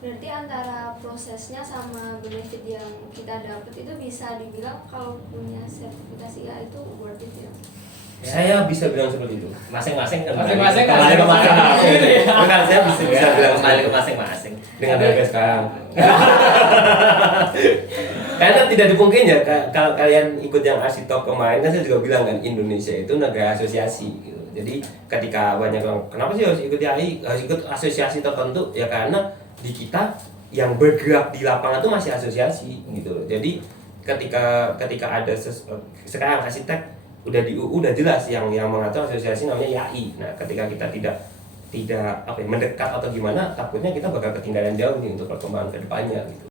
Berarti antara prosesnya sama benefit yang kita dapat itu bisa dibilang kalau punya sertifikasi A itu worth it ya? Saya bisa bilang seperti itu. Masing-masing kembali ke masing-masing. Bukan, saya bisa bilang kembali ke masing-masing. dengan harga sekarang. Karena tidak dipungkiri ya, kalau kalian ikut yang Arsitalk kemarin kan saya juga bilang kan Indonesia itu negara asosiasi gitu. Jadi ketika banyak orang kenapa sih harus ikut AI, harus ikut asosiasi tertentu, ya karena di kita yang bergerak di lapangan itu masih asosiasi gitu loh. Jadi ketika ada sekarang arsitek udah di UU udah jelas yang mengatur asosiasi namanya YAI. Nah, ketika kita tidak apa ya, mendekat atau gimana, takutnya kita bakal ketinggalan jauh nih untuk perkembangan ke depannya gitu.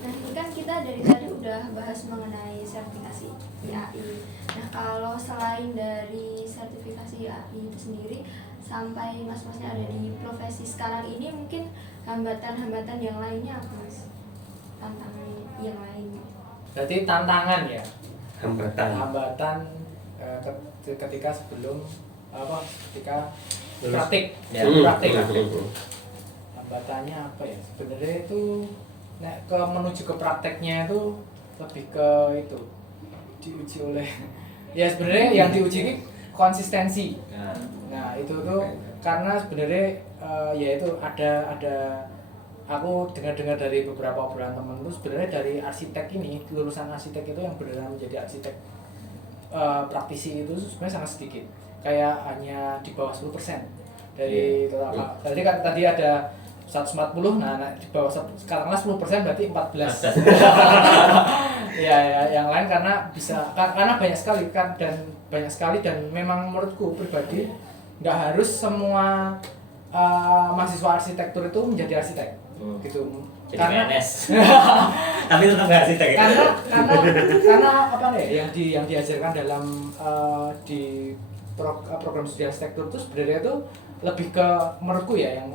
Nah, ini kan kita dari tadi udah bahas mengenai sertifikasi IAI. Nah, kalau selain dari sertifikasi IAI itu sendiri, sampai mas-masnya ada di profesi sekarang ini, mungkin hambatan-hambatan yang lainnya apa mas? Tantangan yang lain? Berarti tantangan ya? Hambatan Ketika sebelum ketika Lulus. praktik Ya. praktik hambatannya apa ya sebenarnya itu menuju ke prakteknya itu lebih ke itu diuji oleh ya sebenarnya yang diuji ini konsistensi. Nah itu tuh karena sebenarnya ya itu ada aku dengar dari beberapa obrolan teman itu sebenarnya dari arsitek ini lulusan arsitek itu yang benar-benar menjadi arsitek praktisi itu sebenarnya sangat sedikit, kayak hanya di bawah 10% dari total. Tadi kan tadi ada 140, nah di bawah katakanlah 10% berarti 14. ya yang lain karena banyak sekali kan dan memang menurutku pribadi nggak harus semua mahasiswa arsitektur itu menjadi arsitek gitu. Jadi Karena PNS. Tapi tetap nggak arsitek ya? karena apa nih yang diajarkan dalam di program studi arsitektur itu sebenarnya itu lebih ke menurutku ya yang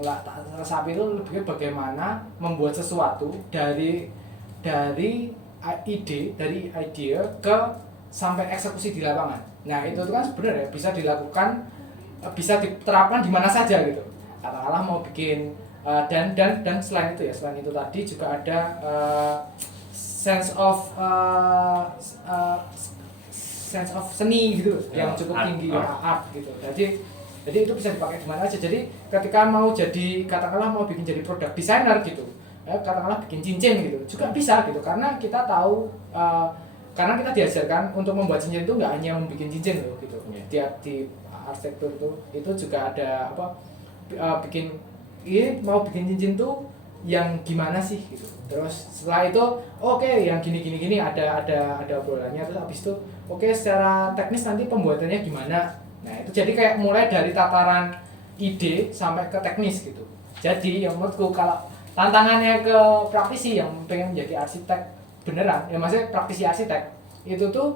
rasa itu lebih ke bagaimana membuat sesuatu dari ide ke sampai eksekusi di lapangan. Nah itu kan sebenarnya bisa dilakukan, bisa diterapkan di mana saja gitu. Katakanlah mau bikin dan selain itu tadi juga ada sense of seni gitu yang cukup tinggi, art gitu. Jadi itu bisa dipakai di mana aja. Jadi ketika mau katakanlah mau bikin jadi produk designer gitu, katakanlah bikin cincin gitu juga bisa gitu, karena kita tahu karena kita diajarkan untuk membuat cincin itu nggak hanya membuat cincin loh gitu. Di arsitektur itu juga ada bikin mau bikin cincin tuh yang gimana sih gitu. Terus setelah itu yang gini ada obrolannya. Terus habis itu secara teknis nanti pembuatannya gimana. Nah itu jadi kayak mulai dari tataran ide sampai ke teknis gitu. Jadi yang menurutku kalau tantangannya ke praktisi yang pengen jadi arsitek beneran ya, maksudnya praktisi arsitek itu tuh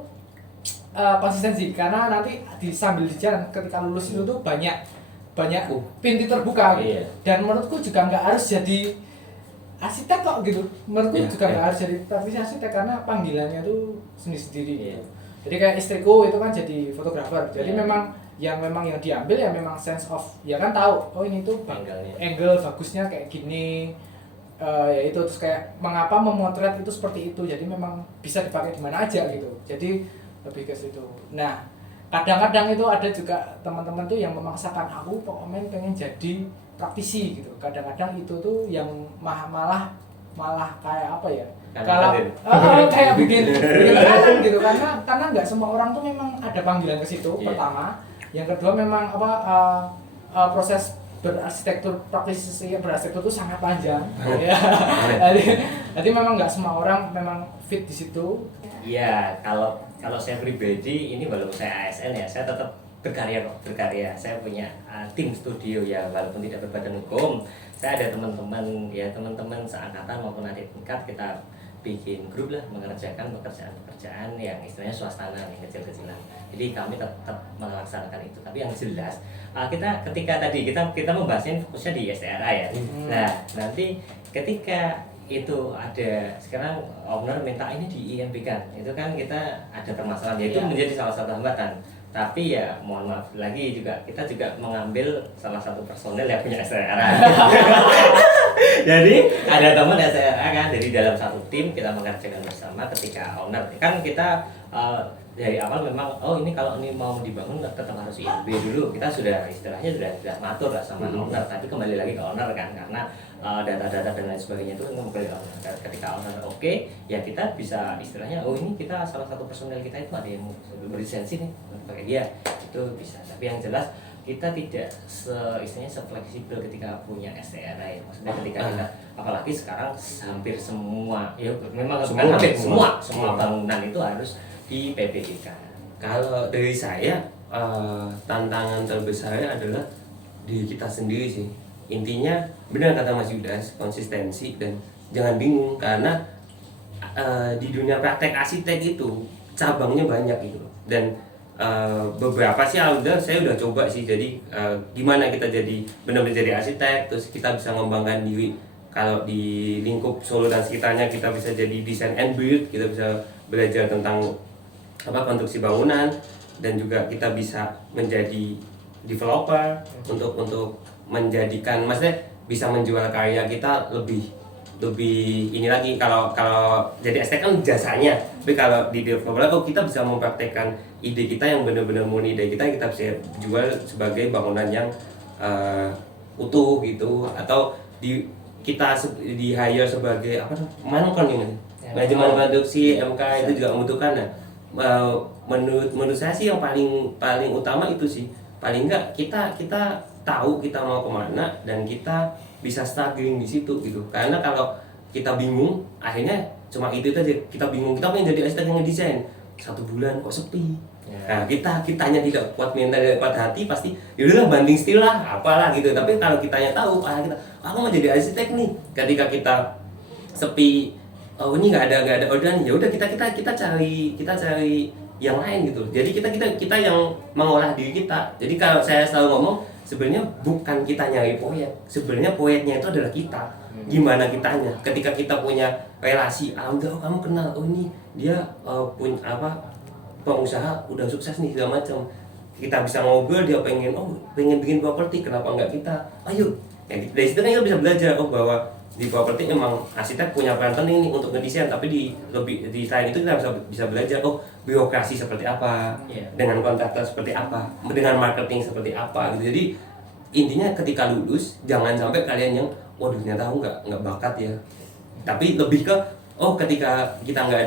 konsistensi, karena nanti sambil di jalan ketika lulus itu tuh banyak pintu terbuka gitu. Dan menurutku juga nggak harus jadi arsitek kok gitu. Menurutku juga nggak harus jadi praktisi arsitek karena panggilannya tuh sendiri gitu. Jadi kayak istriku itu kan jadi fotografer. Jadi memang yang diambil ya memang sense of, ya kan tahu ini tuh angle bagusnya kayak gini. Ya itu terus kayak mengapa memotret itu seperti itu. Jadi memang bisa dipakai di mana aja gitu. Jadi lebih ke situ. Nah, kadang-kadang itu ada juga teman-teman tuh yang memaksakan aku pokoknya pengen jadi praktisi gitu. Kadang-kadang itu tuh yang malah kayak apa ya? Kalau kayak bikin tekanan gitu, karena nggak semua orang tuh memang ada panggilan ke situ. Pertama, yang kedua memang proses praktisi berarsitektur itu sangat panjang. Jadi memang nggak semua orang memang fit di situ. Iya, kalau saya pribadi ini walaupun saya ASN ya, saya tetap berkarya. Saya punya tim studio ya, walaupun tidak berbadan hukum. Saya ada teman-teman seangkatan maupun adik tingkat, kita bikin grup lah, mengerjakan pekerjaan yang istilahnya swastana nih, kecil-kecilan. Jadi kami tetap melaksanakan itu. Tapi yang jelas ketika tadi kita membahasnya fokusnya di STRA ya. Nah nanti ketika itu ada sekarang owner minta ini di IMB kan, itu kan kita ada permasalahan, yaitu Iya. menjadi salah satu hambatan. Tapi ya mohon maaf lagi juga kita juga mengambil salah satu personel yang punya STRA. Jadi ada teman STRA kan, jadi dalam satu tim kita mengerjakan bersama. Ketika owner kan kita dari awal memang ini kalau ini mau dibangun tetap harus IMB dulu. Kita sudah istilahnya sudah matur lah sama owner, tapi kembali lagi ke owner kan, karena data-data dan lain sebagainya itu kembali ke owner. Ketika owner oke, ya kita bisa istilahnya ini kita salah satu personel kita itu ada yang berlisensi nih pakai dia, itu bisa. Tapi yang jelas kita tidak istilahnya fleksibel ketika punya STRA ya. Maksudnya ketika kita apalagi sekarang hampir semua ya memang semua bangunan itu harus di PPDK. Kalau dari saya tantangan terbesarnya adalah diri kita sendiri sih. Intinya benar kata Mas Yudas, konsistensi dan jangan bingung karena di dunia praktek arsitek itu cabangnya banyak gitu. Dan beberapa sih saya udah coba sih, jadi gimana kita jadi benar-benar jadi arsitek, terus kita bisa mengembangkan diri. Kalau di lingkup Solo dan sekitarnya kita bisa jadi design and build, kita bisa belajar tentang konstruksi bangunan, dan juga kita bisa menjadi developer untuk menjadikan, maksudnya bisa menjual karya kita lebih ini lagi. Kalau jadi STK kan jasanya, tapi kalau di developer kita bisa mempraktekkan ide kita yang benar-benar murni ide kita bisa jual sebagai bangunan yang utuh gitu, atau kita di hire sebagai mankon ini manajemen produksi MK itu juga membutuhkan. Menurut saya sih yang paling utama itu sih, paling enggak kita tahu kita mau kemana dan kita bisa struggling di situ gitu. Karena kalau kita bingung, akhirnya cuma itu aja, kita bingung, kita pengen jadi arsitek yang ngedesain 1 bulan kok sepi. Nah kitanya tidak kuat mental, tidak kuat hati, pasti yaudahlah banting setir lah apalah gitu. Tapi kalau kitanya tahu aku mau jadi arsitek nih, ketika kita sepi, ini nggak ada orderan, ya udah kita cari yang lain gitu. Jadi kita yang mengolah diri kita. Jadi kalau saya selalu ngomong, sebenarnya bukan kita nyari proyek, sebenarnya proyeknya itu adalah kita. Gimana kitanya? Ketika kita punya relasi, udah kamu kenal, ini dia punya pengusaha udah sukses nih segala macam. Kita bisa ngobrol, dia pengen bikin properti, kenapa nggak kita? Ayo. Ya, dari situ kan kita bisa belajar bahwa di properti memang arsitek punya peran penting nih untuk ngedesain, tapi di selain itu kita bisa belajar birokrasi seperti apa, dengan kontraktor seperti apa, dengan marketing seperti apa gitu. Jadi intinya ketika lulus jangan sampai kalian yang ternyata aku nggak bakat ya, tapi lebih ke ketika kita nggak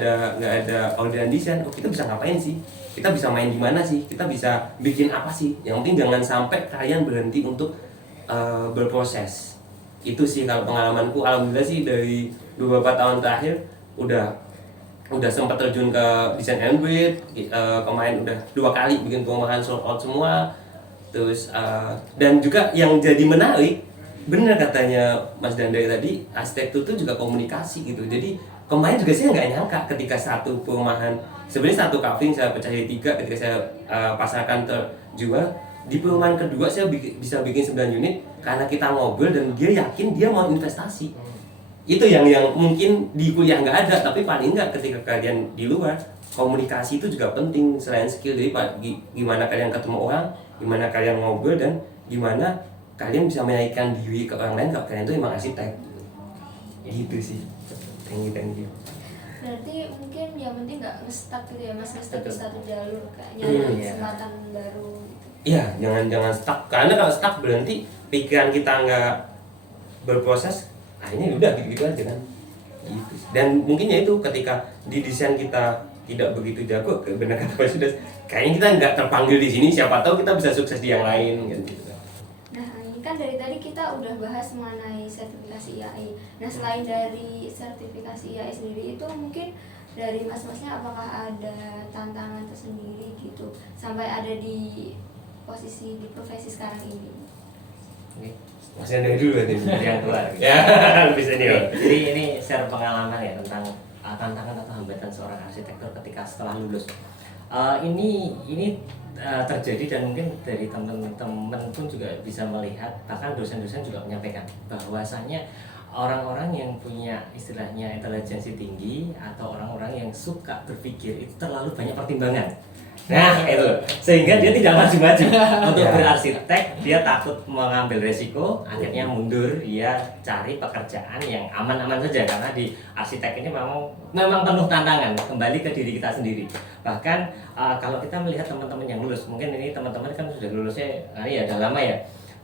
ada orderan desain, kita bisa ngapain sih, kita bisa main di mana sih, kita bisa bikin apa sih. Yang penting jangan sampai kalian berhenti untuk berproses. Itu sih kalau pengalamanku. Alhamdulillah sih dari beberapa tahun terakhir udah sempat terjun ke desain and build. Kemarin udah 2 kali bikin perumahan sold out semua. Terus dan juga yang jadi menarik, benar katanya Mas Dandai tadi, arsitektur itu juga komunikasi gitu. Jadi kemarin juga saya nggak nyangka ketika satu perumahan, sebenarnya satu kafling saya pecah jadi 3 ketika saya pasarkan terjual. Di perumahan kedua saya bisa bikin 9 unit karena kita ngobrol dan dia yakin dia mau investasi. Itu yang mungkin di kuliah nggak ada, tapi paling nggak ketika kalian di luar, komunikasi itu juga penting selain skill. Jadi gimana kalian ketemu orang, gimana kalian ngobrol, dan gimana kalian bisa menaikkan diri ke orang lain kalau kalian itu emang arsitek. Gitu sih. Thank you. Berarti mungkin yang penting nggak nge-stuck gitu ya Mas, nge-stuck di satu jalur, kayak nyari kesempatan baru gitu. Iya, jangan stuck. Karena kalau stuck berarti pikiran kita nggak berproses, akhirnya udah gitu aja kan. Gitu. Dan mungkin ya itu ketika di desain kita tidak begitu jago, benar kata Pak Sudas, kayaknya kita nggak terpanggil di sini, siapa tahu kita bisa sukses di yang lain gitu. Nah, ini kan dari tadi kita udah bahas mengenai sertifikasi IAI. Nah, selain dari sertifikasi IAI sendiri itu mungkin dari mas-masnya apakah ada tantangan tersendiri gitu sampai ada di posisi di profesi sekarang ini? Masih ada dulu nih yang tua. Ya, lebih senior. Jadi ini share pengalaman ya tentang tantangan atau hambatan seorang arsitektur ketika setelah lulus. Ini terjadi dan mungkin dari teman-teman pun juga bisa melihat, bahkan dosen-dosen juga menyampaikan bahwasanya orang-orang yang punya istilahnya intelijensi tinggi atau orang-orang yang suka berpikir itu terlalu banyak pertimbangan. Nah itu, sehingga dia tidak maju-maju untuk berarsitek, dia takut mengambil resiko, akhirnya mundur, dia cari pekerjaan yang aman-aman saja karena di arsitek ini memang penuh tantangan, kembali ke diri kita sendiri. Bahkan kalau kita melihat teman-teman yang lulus, mungkin ini teman-teman kan sudah lulusnya ya udah lama ya.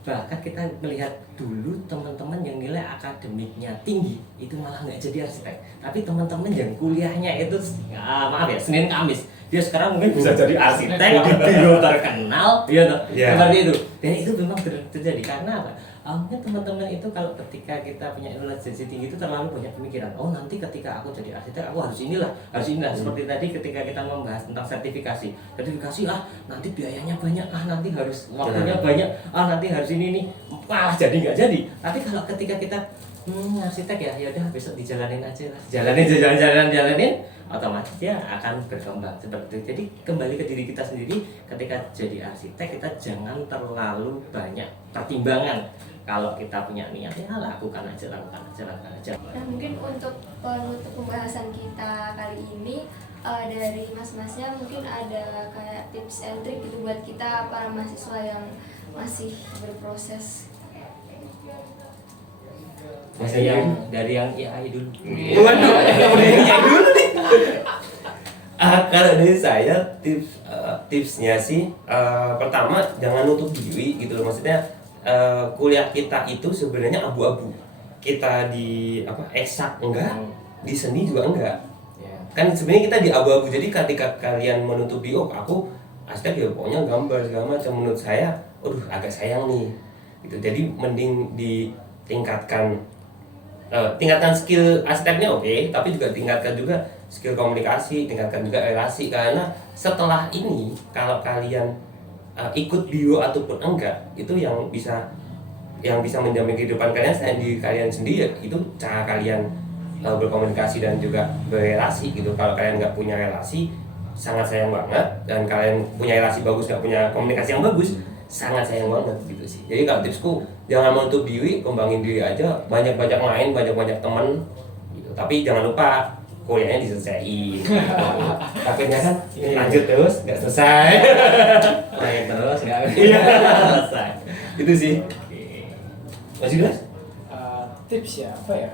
Bahkan kita melihat dulu teman-teman yang nilai akademiknya tinggi itu malah nggak jadi arsitek, tapi teman-teman yang kuliahnya itu maaf ya Senin Kamis dia sekarang mungkin bisa jadi arsitek di bio terkenal, ya toh, seperti itu. Dan itu memang terjadi karena apa? Mungkin teman-teman itu kalau ketika kita punya intelijensi tinggi itu terlalu banyak pemikiran. Oh nanti ketika aku jadi arsitek aku harus inilah. Seperti tadi ketika kita membahas tentang sertifikasi nanti biayanya banyak, nanti harus waktunya banyak, nanti harus ini nih, malah jadi nggak jadi. Tapi kalau ketika kita arsitek ya udah besok dijalanin aja lah, jalanin, otomatis dia akan berkembang seperti itu. Jadi kembali ke diri kita sendiri, ketika jadi arsitek kita jangan terlalu banyak pertimbangan. Kalau kita punya niat ya lakukan aja. Nah mungkin untuk penutup pembahasan kita kali ini dari mas-masnya mungkin ada kayak tips and trick gitu buat kita para mahasiswa yang masih berproses. Dari yang IAI dulu. Waduh, dari yang dulu nih. Kalau dari saya tipsnya sih pertama jangan nutup diri gitu loh, maksudnya kuliah kita itu sebenarnya abu-abu. Kita di eksak enggak, di seni juga enggak. Kan sebenarnya kita di abu-abu. Jadi ketika kalian menutup diri, aku arsitek ya pokoknya gambar segala macam, menurut saya agak sayang nih gitu. Jadi mending ditingkatkan skill arsiteknya tapi juga tingkatkan juga skill komunikasi, tingkatkan juga relasi, karena setelah ini kalau kalian ikut bio ataupun enggak, itu yang bisa menjamin kehidupan kalian selain diri kalian sendiri, itu cara kalian berkomunikasi dan juga berelasi gitu. Kalau kalian nggak punya relasi, sangat sayang banget, dan kalian punya relasi bagus nggak punya komunikasi yang bagus, sangat sayang banget gitu sih. Jadi kalau tipsku, jangan menutup diri, kembangin diri aja, banyak-banyak main, banyak-banyak teman gitu. Tapi jangan lupa kuliahnya diselesaikan gitu. Takutnya kan lanjut terus nggak selesai, Main terus nggak selesai. itu sih. Masih jelas? Tips ya apa ya?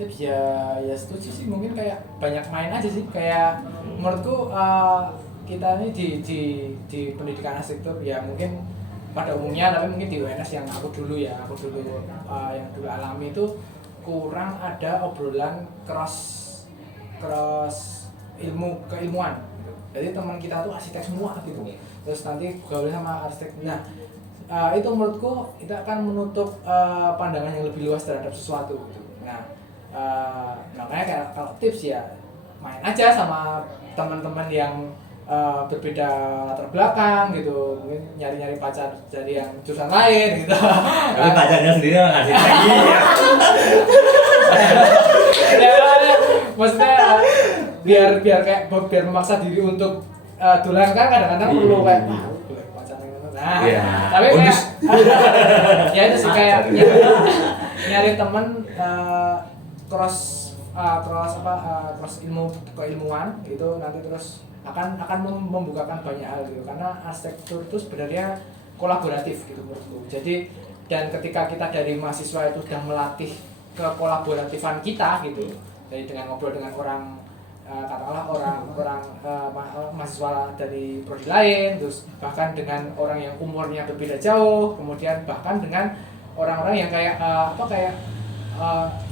Tips ya setuju sih, mungkin kayak banyak main aja sih. Kayak menurutku kita ini di pendidikan arsitektur ya mungkin pada umumnya, tapi mungkin di UNS yang aku dulu yang dulu alami itu kurang ada obrolan cross keilmuan gitu. Jadi teman kita tuh arsitek semua gitu, terus nanti gaul sama arsitek. Nah itu menurutku itu akan menutup pandangan yang lebih luas terhadap sesuatu gitu. Nah makanya kalau tips ya main aja sama teman-teman yang berbeda latar belakang gitu, mungkin nyari pacar dari yang jurusan lain gitu. Tapi pacarnya sendiri arsitek. Maksudnya biar memaksa diri untuk dolan kan kadang-kadang perlu kayak boleh pacar yang gitu. Nah, tapi kayak ya itu sih kayak nyari temen cross keilmuan gitu, nanti terus akan membukakan banyak hal gitu, karena arsitektur itu sebenarnya kolaboratif gitu menurutku. Jadi dan ketika kita dari mahasiswa itu sudah melatih kekolaboratifan kita gitu, jadi dengan ngobrol dengan orang katakanlah orang mahasiswa dari prodi lain, terus bahkan dengan orang yang umurnya berbeda jauh, kemudian bahkan dengan orang-orang yang kayak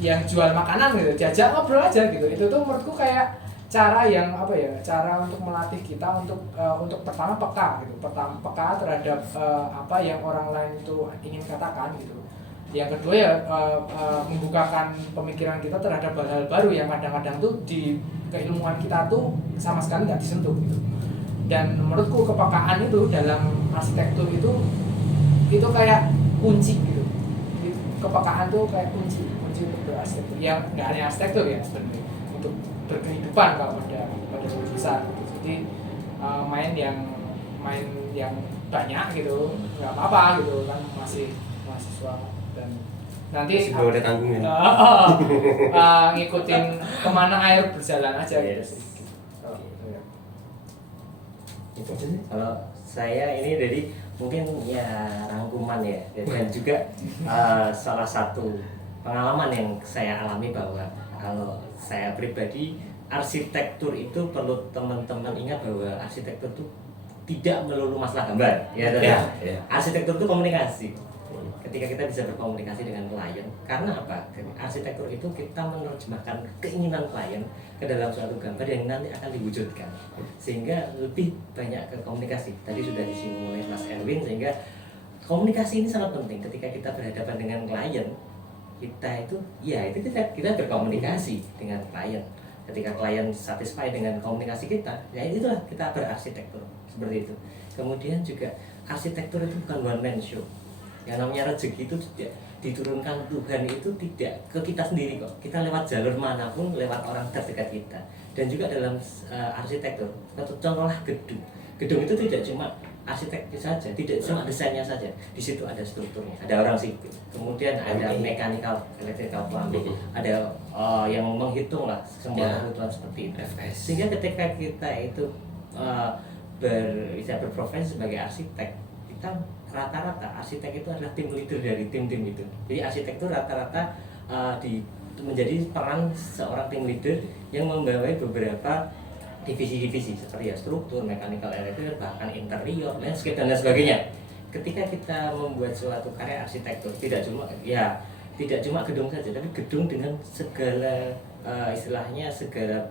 yang jual makanan gitu, diajak ngobrol aja gitu. Itu tuh menurutku kayak cara untuk melatih kita untuk pertama peka terhadap apa yang orang lain itu ingin katakan gitu. Yang kedua ya membukakan pemikiran kita terhadap hal-hal baru yang kadang-kadang tuh di keilmuan kita tuh sama sekali nggak disentuh gitu. Dan menurutku kepekaan itu dalam arsitektur itu kayak kunci gitu. Kepekaan tuh kayak kunci untuk berarsitektur. Yang nggak hanya arsitektur ya sebenarnya, untuk berkehidupan kalau pada besar gitu. Jadi main yang banyak gitu nggak apa-apa gitu kan, masih mahasiswa dan nanti Masih belum ada tanggungan. ngikutin kemana air berjalan aja gitu Yes. sih. Itu aja sih. Kalau saya ini dari mungkin ya rangkuman ya, dan juga salah satu pengalaman yang saya alami bahwa kalau saya pribadi arsitektur itu perlu teman-teman ingat bahwa arsitektur itu tidak melulu masalah gambar ya, Ya, ya. arsitektur itu komunikasi. Ketika kita bisa berkomunikasi dengan klien, karena apa? Arsitektur itu kita menerjemahkan keinginan klien ke dalam suatu gambar yang nanti akan diwujudkan, sehingga lebih banyak ke komunikasi. Tadi sudah disinggung oleh Mas Erwin, sehingga komunikasi ini sangat penting. Ketika kita berhadapan dengan klien, kita itu kita berkomunikasi dengan klien. Ketika klien satisfied dengan komunikasi kita, ya itulah kita berarsitektur seperti itu. Kemudian juga arsitektur itu bukan one man show. Yang namanya rezeki itu tidak diturunkan Tuhan, itu tidak ke kita sendiri kok. Kita lewat jalur manapun, lewat orang terdekat kita. Dan juga dalam arsitektur, contohlah gedung. Gedung itu tidak cuma arsitektur saja, tidak cuma desainnya saja. Di situ ada strukturnya, ada orang sipil, kemudian ada mechanical, electrical plumbing, ada yang menghitung lah semua kebutuhan seperti itu. Sehingga ketika kita itu berprofesi sebagai arsitek, kita rata-rata arsitek itu adalah tim leader dari tim-tim itu. Jadi arsitek itu rata-rata menjadi peran seorang tim leader yang membawai beberapa divisi-divisi seperti ya struktur, mechanical, electrical, bahkan interior, landscape dan lain sebagainya. Ketika kita membuat suatu karya arsitektur, tidak cuma gedung saja, tapi gedung dengan segala istilahnya segala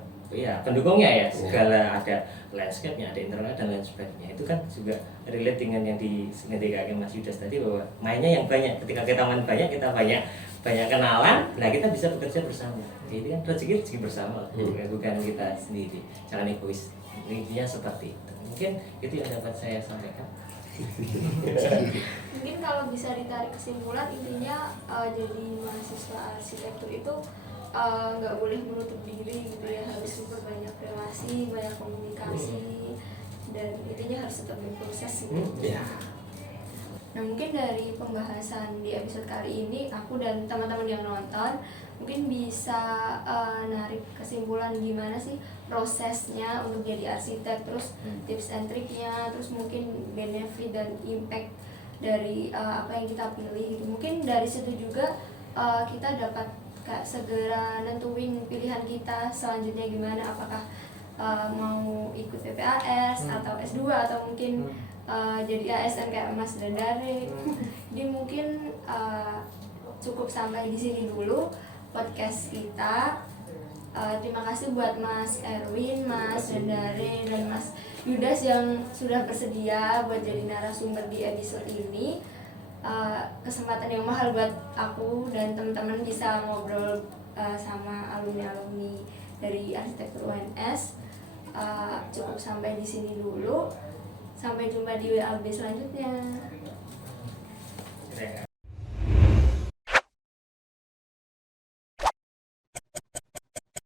pendukungnya ya, segala ada landscape-nya, ada internal dan lain sebagainya. Itu kan juga relate dengan yang disampaikan Mas Yudas tadi, bahwa mainnya yang banyak. Ketika kita main banyak, kita banyak kenalan, nah kita bisa bekerja bersama. Jadi kan rezeki bersama, bukan kita sendiri. Jangan egois. Intinya seperti itu. Mungkin itu yang dapat saya sampaikan. Mungkin kalau bisa ditarik kesimpulan, intinya jadi mahasiswa arsitektur itu nggak boleh menutup diri gitu ya, harus memperbanyak relasi, banyak komunikasi, dan intinya harus tetap berproses gitu. Nah, mungkin dari pembahasan di episode kali ini, aku dan teman-teman yang nonton mungkin bisa narik kesimpulan gimana sih prosesnya untuk jadi arsitek, terus tips and triknya, terus mungkin benefit dan impact dari apa yang kita pilih gitu. Mungkin dari situ juga kita dapat segera nentuin pilihan kita selanjutnya gimana, apakah mau ikut PPAS atau S2 atau mungkin jadi ASN kayak Mas Dandare. Jadi mungkin cukup sampai di sini dulu podcast kita. Terima kasih buat Mas Erwin, Mas Dandare, dan Mas Yudas yang sudah bersedia buat jadi narasumber di episode ini. Kesempatan yang mahal buat aku dan teman-teman bisa ngobrol sama alumni-alumni dari arsitektur UNS. Cukup sampai di sini dulu. Sampai jumpa di WLB selanjutnya.